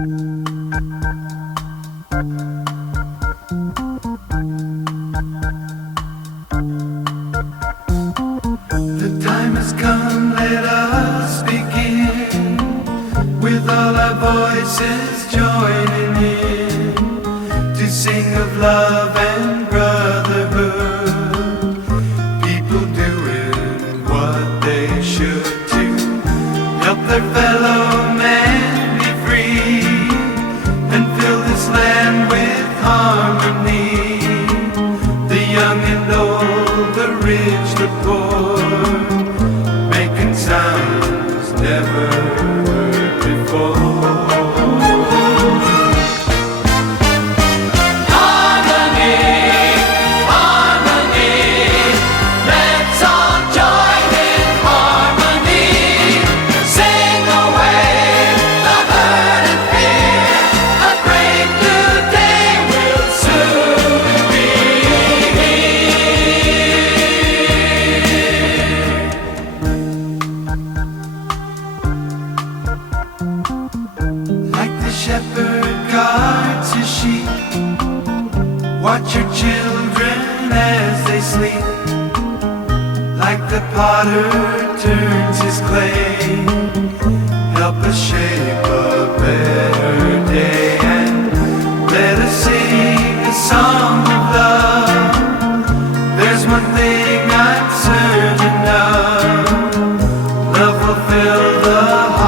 The time has come, let us begin, with all our voices joining in, to sing of love and brotherhood. People doing what they should to help their fellow man be free, and fill this land with harmony. The young and old, the rich, the poor, making sounds never heard before. Shepherd guards his sheep, watch your children as they sleep. Like the potter turns his clay, help us shape a better day, and let us sing a song of love. There's one thing I'm certain of, love will fill the heart.